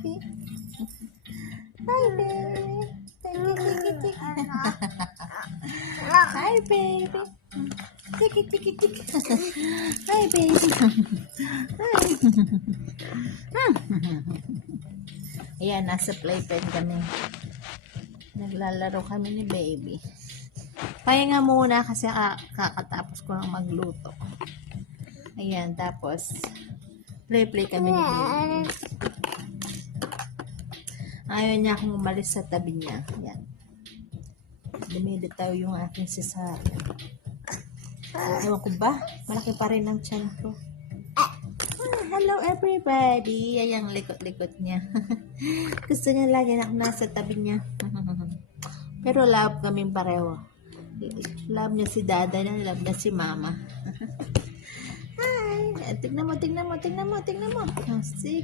baby. Hi, baby. Tiki, tiki, tiki. Hi, baby. Tiki, tiki, tiki. Hi, baby. Hi. Ayan, nasa playpen kami. Naglalaro kami ni baby. Pahinga muna kasi kakatapos ko lang magluto. Ayan, tapos play kami ni baby. Ayaw niya akong umalis sa tabi niya. Ayan. Dumiditaw yung aking sasari. Ewan ko ba? Malaki pa rin ang tiyan ko. Hello everybody! Ayan, likot-likot niya. Gusto niya lagi na nasa tabi niya. Pero love kami pareho. Love niya si Dada niya, love niya si Mama. Hi! Tignan mo. See?